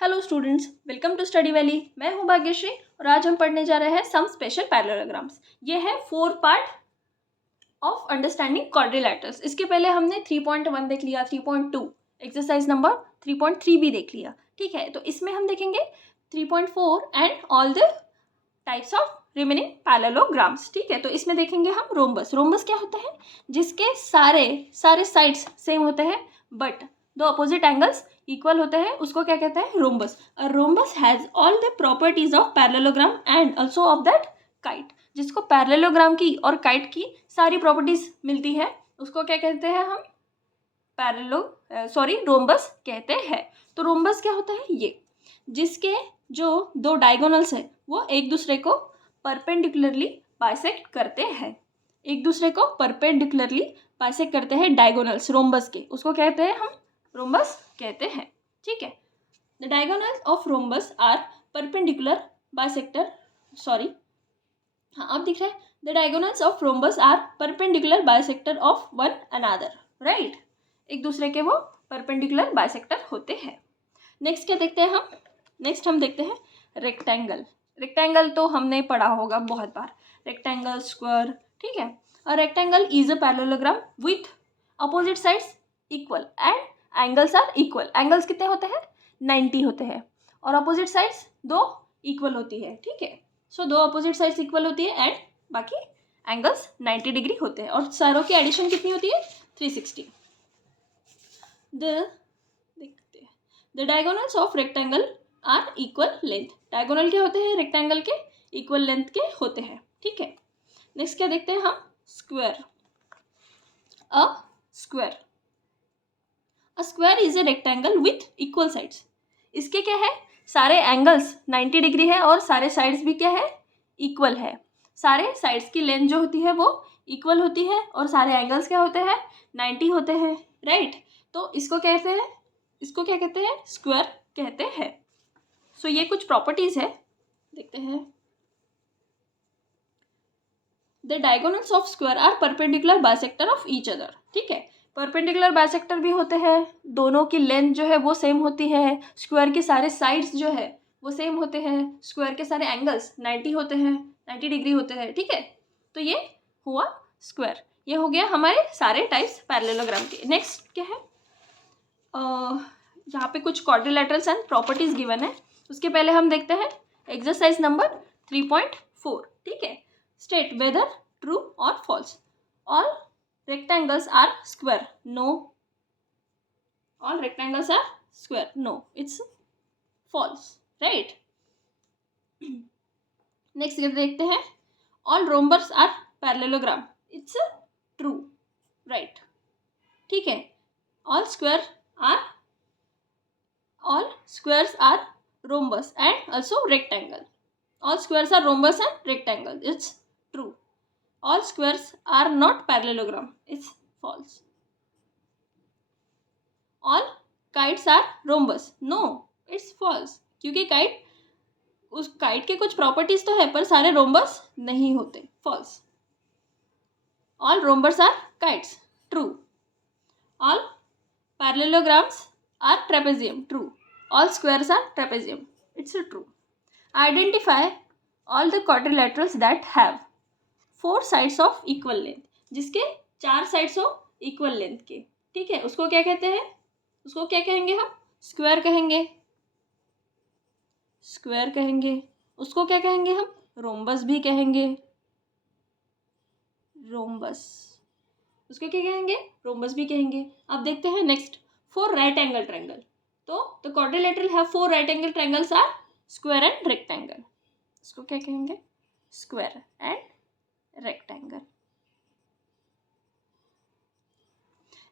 Hello students, welcome to Study Valley. मैं हूं भाग्यश्री और आज हम पढ़ने जा रहे हैं सम स्पेशल पैरेललोग्राम्स। ये है 4 पार्ट ऑफ अंडरस्टैंडिंग क्वाड्रिलैटरल्स। इसके पहले हमने 3.1 देख लिया, 3.2 एक्सरसाइज नंबर 3.3 भी देख लिया। ठीक है, तो इसमें हम देखेंगे 3.4 and all the types of remaining parallelograms. ठीक है, तो इसमें देखेंगे हम रोम्बस। रोम्बस क्या होता है? जिसके सारे साइड्स सेम होते हैं बट दो अपोजिट एंगल्स इक्वल होते हैं, उसको क्या कहते हैं? Rhombus. A rhombus has all the properties of parallelogram and also of that kite. जिसको पैरेललोग्राम की और काइट की सारी प्रॉपर्टीज मिलती है उसको क्या कहते हैं हम? रोम्बस कहते हैं। तो रोम्बस क्या होता है? ये जिसके जो दो डायगोनल्स है वो एक दूसरे को परपेंडिकुलरली बाइसेक्ट करते हैं। एक दूसरे को परपेंडिकुलरली बाइसेक्ट करते हैं डायगोनल्स रोम्बस के, उसको कहते हैं हम रोम्बस कहते हैं। ठीक है, the diagonals of rhombus are perpendicular bisector आप दिख रहा है, the diagonals of rhombus are perpendicular bisector of one another. Right, एक दूसरे के वो परपेंडिकुलर बाइसेक्टर होते हैं। नेक्स्ट क्या देखते हैं हम? नेक्स्ट हम देखते हैं रेक्टेंगल। रेक्टेंगल तो हमने पढ़ा होगा बहुत बार, रेक्टेंगल, स्क्वायर। ठीक है, a rectangle is a parallelogram with opposite sides equal and angles are equal. Angles कितने होते हैं? 90 होते हैं और अपोजिट साइड्स दो इक्वल होती है। ठीक है, सो दो अपोजिट साइड्स इक्वल होती है एंड बाकी एंगल्स 90 डिग्री होते हैं और सारों की एडिशन कितनी होती है? 360। The diagonals of rectangle are equal length. Diagonal क्या होते हैं? रेक्टेंगल के इक्वल लेंथ के होते हैं। ठीक है, नेक्स्ट क्या देखते हैं हम? Square. A square, a square is a rectangle with equal sides. इसके क्या है? सारे एंगल्स 90 डिग्री है और सारे साइड्स भी क्या है? इक्वल है। सारे साइड्स की लेंथ जो होती है वो इक्वल होती है और सारे एंगल्स क्या होते हैं? 90 होते हैं। राइट, तो इसको कहते हैं, इसको क्या कहते हैं? स्क्वायर कहते हैं। सो ये कुछ प्रॉपर्टीज है, देखते हैं। The diagonals of square are perpendicular bisector of each other. ठीक है, परपेंडिकुलर बाइसेक्टर भी होते हैं, दोनों की लेंथ जो है वो सेम होती है। स्क्वायर के सारे साइड्स जो है वो सेम होते हैं। स्क्वायर के सारे एंगल्स 90 होते हैं, 90 डिग्री होते हैं। ठीक है, तो ये हुआ स्क्वायर। ये हो गया हमारे सारे टाइप्स पैरेललोग्राम के। नेक्स्ट क्या है? यहाँ पे कुछ क्वाड्रिलैटरल्स एंड प्रॉपर्टीज गिवन है। उसके पहले हम देखते हैं एक्सरसाइज नंबर 3.4। ठीक है, स्टेट वेदर ट्रू और false. All rectangles are square, no. All rectangles are square, no, it's false. Right. Next देखते हैं all rhombus are parallelogram, it's true. Right. ठीक है, all squares are rhombus and also rectangle. All squares are rhombus and rectangle, it's true. All squares are not parallelogram, it's false. All kites are rhombus, no, it's false. क्योंकि उस kite के कुछ properties तो है पर सारे rhombus नहीं होते। false. All rhombus are kites, true. All parallelograms are trapezium, true. All squares are trapezium, it's true. Identify all the quadrilaterals that have 4 sides of equal length। जिसके 4 साइड्स हो इक्वल लेंथ के। ठीक है, उसको क्या कहते हैं? उसको क्या कहेंगे हम? स्क्वायर कहेंगे। स्क्वायर कहेंगे। उसको क्या कहेंगे हम? रोम्बस भी कहेंगे। रोम्बस, उसको क्या कहेंगे? रोम्बस भी कहेंगे। अब देखते हैं नेक्स्ट 4 राइट एंगल ट्रायंगल। तो the quadrilateral have 4 right angle triangles are square and rectangle. इसको क्या कहेंगे? Square and rectangle.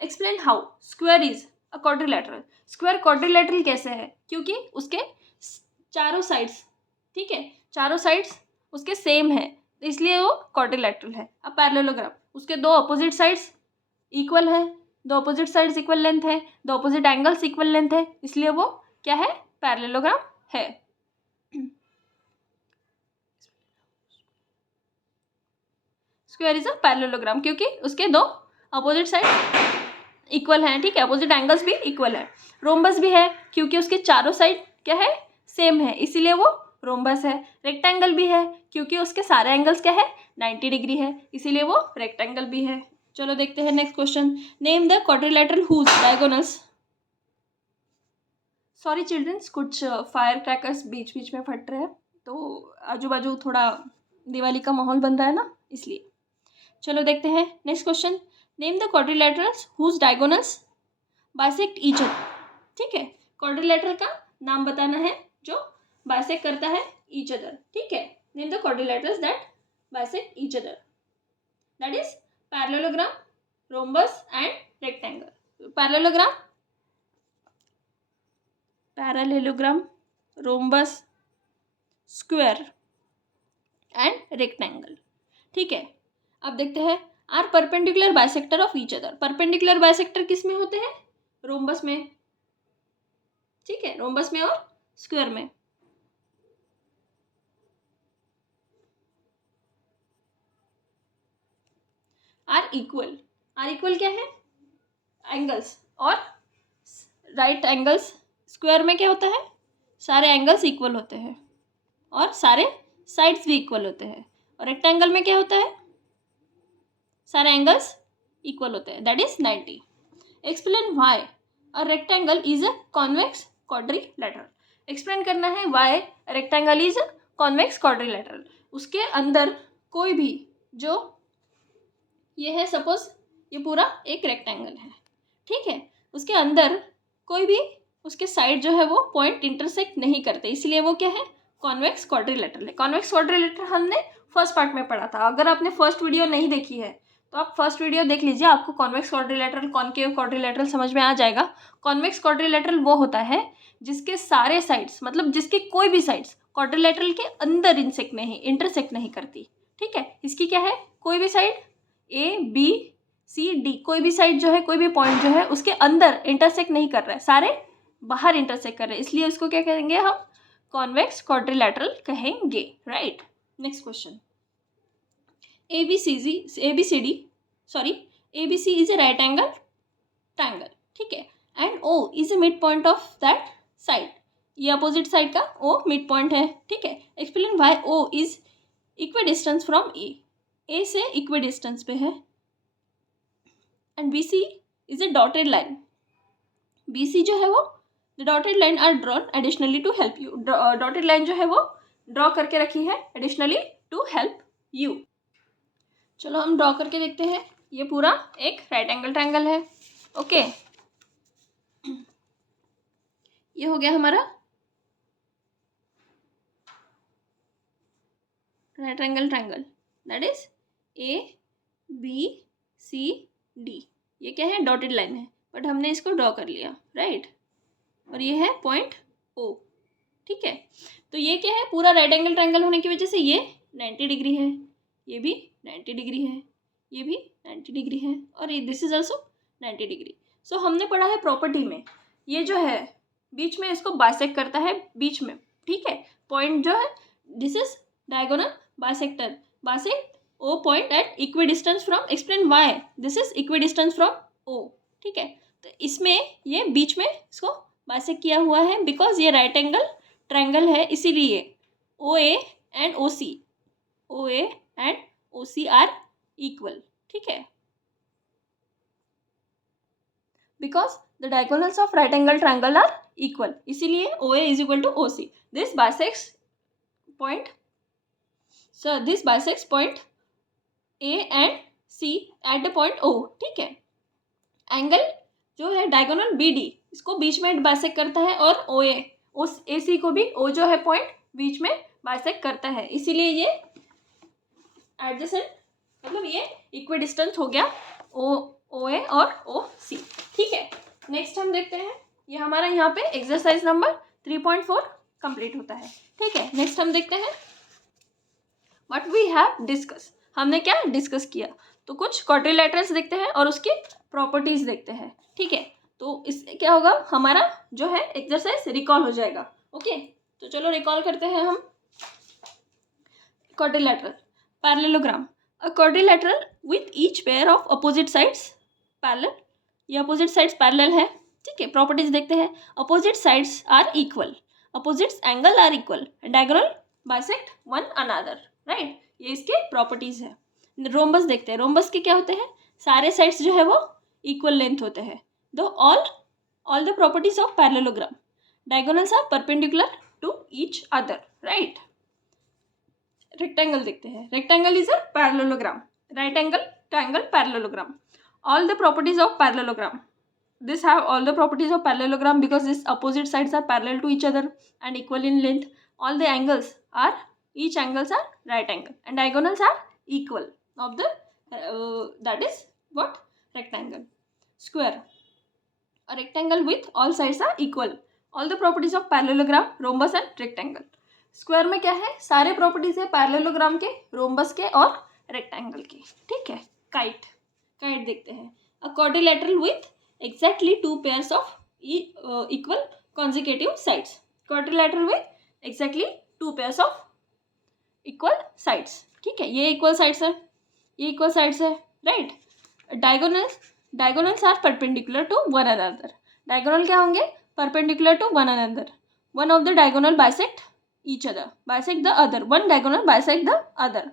Explain how square is a quadrilateral. Square quadrilateral कैसे है? क्योंकि उसके चारों साइड्स, ठीक है, चारों साइड्स उसके सेम है इसलिए वो क्वाड्रिलैटरल है। अब पैरेललोग्राम, उसके दो अपोजिट साइड्स इक्वल है, दो अपोजिट साइड्स इक्वल लेंथ है, दो अपोजिट एंगल्स इक्वल लेंथ है, इसलिए वो क्या है? पैरेललोग्राम है। स्क्वायर इज अ पैरेललोग्राम क्योंकि उसके दो अपोजिट साइड इक्वल हैं। ठीक है, अपोजिट एंगल्स भी इक्वल है। रोम्बस भी है क्योंकि उसके चारों साइड क्या है, सेम है, इसीलिए वो रोम्बस है। रेक्टेंगल भी है क्योंकि उसके सारे एंगल्स क्या है, 90 डिग्री है, इसीलिए वो रेक्टेंगल भी है। चलो देखते हैं next question. Name the quadrilateral whose diagonals. Sorry childrens, कुछ फायर क्रैकर्स बीच बीच में फट रहे हैं, तो आजू बाजू थोड़ा दिवाली का माहौल बन रहा है ना, इसलिए। चलो देखते हैं next question. Name the quadrilaterals whose diagonals bisect each other. ठीक है, क्वाड्रिलेटरल का नाम बताना है जो बाइसेक्ट करता है ईच अदर। ठीक है, name the quadrilaterals that bisect each other, that is parallelogram, rhombus and rectangle. Parallelogram, rhombus, square and rectangle. ठीक है, अब देखते हैं are perpendicular bisector of each other. Perpendicular bisector किस में होते हैं, रोम्बस में। ठीक है, रोम्बस में और स्क्वायर में। आर इक्वल क्या है, एंगल्स, और राइट एंगल्स। स्क्वायर में क्या होता है, सारे एंगल्स इक्वल होते हैं और सारे साइड्स भी इक्वल होते हैं। और रेक्टेंगल में क्या होता है, सारे एंगल्स इक्वल होते हैं, that is 90। Explain why a rectangle is a convex quadrilateral. Explain करना है why rectangle is a convex quadrilateral. उसके अंदर कोई भी, जो ये है, सपोज ये पूरा एक रेक्टेंगल है, ठीक है, उसके अंदर कोई भी उसके साइड जो है वो पॉइंट इंटरसेक्ट नहीं करते, इसलिए वो क्या है, कॉन्वेक्स क्वाड्रिलेटरल है। कॉन्वेक्स क्वाड्रिलेटरल हमने फर्स्ट पार्ट में पढ़ा था। अगर आपने फर्स्ट वीडियो नहीं देखी है तो आप फर्स्ट वीडियो देख लीजिए, आपको कॉन्वेक्स क्वाड्रिलेटरल, कॉनकेव क्वाड्रिलेटरल समझ में आ जाएगा। कॉन्वेक्स क्वाड्रिलेटरल वो होता है जिसके सारे साइड्स, मतलब जिसके कोई भी साइड्स क्वाड्रिलेटरल के अंदर इंटरसेक्ट नहीं करती। ठीक है, इसकी क्या है, कोई भी side A B C D, कोई भी साइड जो है, कोई भी पॉइंट जो है उसके अंदर इंटरसेक्ट नहीं कर रहा है, सारे बाहर इंटरसेक्ट कर रहे हैं, इसलिए उसको क्या कहेंगे हम, कॉन्वेक्स क्वाड्रिलेटरल कहेंगे। Right, next question. ABC is a right angle triangle, ठीक है, and O is a mid point of that side. ये अपोजिट साइड का O मिड पॉइंट है। ठीक है, explain why O is equidistance from A से equidistance पे है। And BC is a dotted line। BC जो है वो, the dotted line are drawn additionally to help you. Dotted line जो है वो ड्रॉ करके रखी है एडिशनली टू हेल्प यू। चलो हम ड्रॉ करके देखते हैं। ये पूरा एक राइट एंगल ट्रायंगल है। ओके, ये हो गया हमारा right angle triangle, that is ABCD। ये क्या है, डॉटेड लाइन है, बट हमने इसको ड्रॉ कर लिया, राइट। और ये है पॉइंट O। ठीक है, तो ये क्या है, पूरा राइट एंगल ट्रायंगल होने की वजह से ये 90 डिग्री है, ये भी 90 डिग्री है, ये भी 90 डिग्री है, और ये दिस इज ऑल्सो 90 डिग्री। सो हमने पढ़ा है प्रॉपर्टी में, ये जो है बीच में इसको बाइसेक्ट करता है बीच में। ठीक है, पॉइंट जो है, this is diagonal bisector, bisect O point at equidistance from. Explain why this is equidistance from O। ठीक है, तो इसमें ये बीच में इसको बाइसेक्ट किया हुआ है, बिकॉज ये राइट एंगल ट्रायंगल है, इसीलिए OA and OC are equal. ठीक है, because the diagonals of right angle triangle are equal, इसीलिए OA is equal to OC। This bisects point, so this bisects point A and C at the point O। ठीक है, angle जो है diagonal BD इसको बीच में bisect करता है, और AC को भी O जो है पॉइंट बीच में बाइसेक्ट करता है, इसीलिए ये एडजेसेंट, मतलब ये इक्विडिस्टेंस हो गया OA और OC। ठीक है, नेक्स्ट हम देखते हैं, ये हमारा यहाँ पे एक्सरसाइज नंबर 3.4 कंप्लीट होता है। ठीक है, नेक्स्ट हम देखते हैं व्हाट वी हैव डिस्कस। हमने क्या डिस्कस किया, तो कुछ क्वाड्रिलेटरल्स देखते हैं और उसकी प्रॉपर्टीज देखते हैं। ठीक है, तो इससे क्या होगा, हमारा जो है एक्सरसाइज रिकॉल हो जाएगा। ओके, तो चलो रिकॉल करते हैं हम। Quadrilateral, parallelogram, a quadrilateral with each pair of opposite sides parallel. ये अपोजिट साइड्स पैरेलल है। ठीक है, प्रॉपर्टीज देखते हैं। Opposite sides are equal, opposites angle are equal, diagonal bisect one another, right. ये इसके प्रॉपर्टीज है। रोम्बस देखते हैं। रोम्बस के क्या होते हैं, सारे साइड्स जो है वो इक्वल लेंथ होते हैं। दो all the properties of parallelogram, diagonals are perpendicular to each other, right. Rectangle देखते हैं। Rectangle is a parallelogram, right angle triangle parallelogram. All the properties of parallelogram, this have all the properties of parallelogram because its opposite sides are parallel to each other and equal in length. All the angles are, each angles are right angle and diagonals are equal of the that is what, rectangle. Square, a rectangle with all sides are equal. All the properties of parallelogram, rhombus and rectangle. Square में क्या है, सारे properties है parallelogram के, rhombus के और rectangle के, ठीक है। काइट, काइट देखते हैं। अ quadrilateral with exactly two pairs of equal consecutive sides. Quadrilateral with exactly two pairs of equal sides, ठीक है। ये equal sides है, ये equal sides है, right. Diagonals are perpendicular to one another. Diagonal क्या होंगे, perpendicular to one another. One of the diagonal bisect each other, bisect the other. One diagonal bisect the other.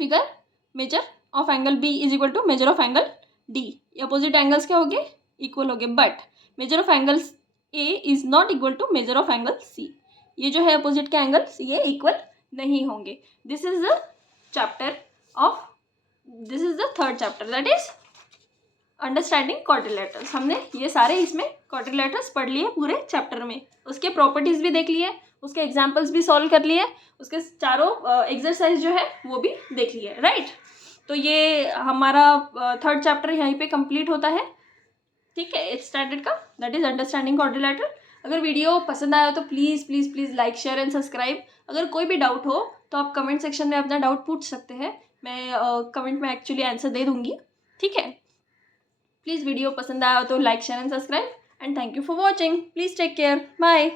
Figure, measure of angle B is equal to measure of angle D. Opposite angles क्या हो गए, equal हो गए, but measure of angles A is not equal to measure of angle C. ये जो है opposite के angles ये इक्वल नहीं होंगे। This is the chapter of, this is the third chapter, that is understanding quadrilaterals. हमने ये सारे इसमें क्वाड्रिलेटरल्स पढ़ लिए पूरे चैप्टर में, उसके प्रॉपर्टीज भी देख लिए, उसके एग्जाम्पल्स भी सॉल्व कर लिए, उसके चारों एक्सरसाइज जो है वो भी देख लिए, राइट। तो ये हमारा थर्ड चैप्टर यहीं पे कंप्लीट होता है, ठीक है, 8th स्टैंडर्ड का, दैट इज अंडरस्टैंडिंग क्वाड्रिलेटरल। अगर वीडियो पसंद आया तो please please please like share and subscribe. अगर कोई भी डाउट हो तो आप कमेंट सेक्शन में अपना डाउट पूछ सकते हैं, मैं कमेंट में एक्चुअली आंसर दे दूँगी, ठीक है। प्लीज़ वीडियो पसंद आया तो like share and subscribe and thank you for watching. Please take care, bye.